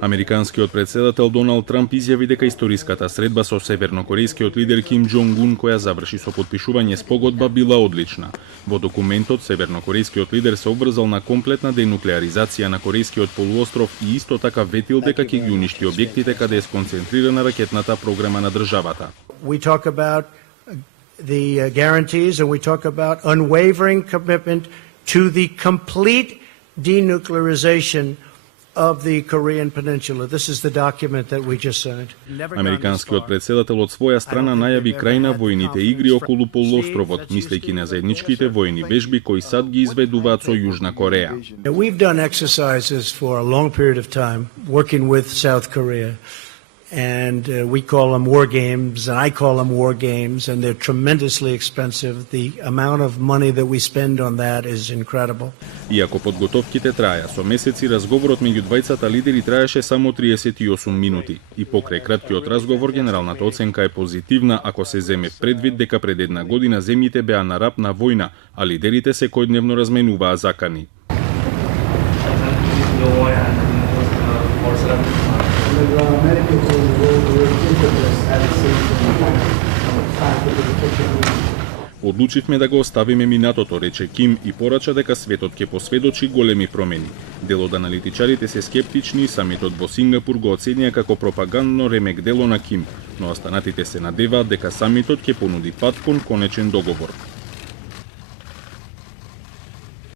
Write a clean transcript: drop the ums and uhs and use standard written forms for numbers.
Американскиот председател Доналд Трамп изјави дека историската средба со севернокорејскиот лидер Ким Џонг Ун, која заврши со потпишување спогодба, била одлична. Во документот севернокорејскиот лидер се обврзал на комплетна денуклеаризација на Корејскиот полуостров и исто така ветил дека ќе ги уништи објектите каде е сконцентрирана ракетната програма на државата. We talk about the guarantees and we talk about unwavering commitment to the complete denuclearization of the Korean Peninsula. This is the document that we just signed. Американскиот председател од своја страна најави крај на војните игри околу полуостровот, мислејќи на заедничките војни вежби кои сад ги изведуваат со Јужна Кореја. We've done exercises for a long period of time working with South Korea. And we call them war games, and I call them war games, and they're tremendously expensive. The amount of money that we spend on that is incredible. Иако подготовките траја со месеци, разговорот меѓу двајцата лидери траеше само 38 минути. И покрај краткиот разговор, генералната оценка е позитивна ако се земе предвид дека пред една година земјите беа на рап на војна, а лидерите секојдневно разменуваа закани. Одлучивме да го оставиме минатото, рече Ким, и порача дека светот ќе посведочи големи промени. Дел од аналитичарите се скептични и самитот во Сингапур го оценија како пропагандно ремек дело на Ким, но останатите се надеваат дека самитот ќе понуди пат кон конечен договор.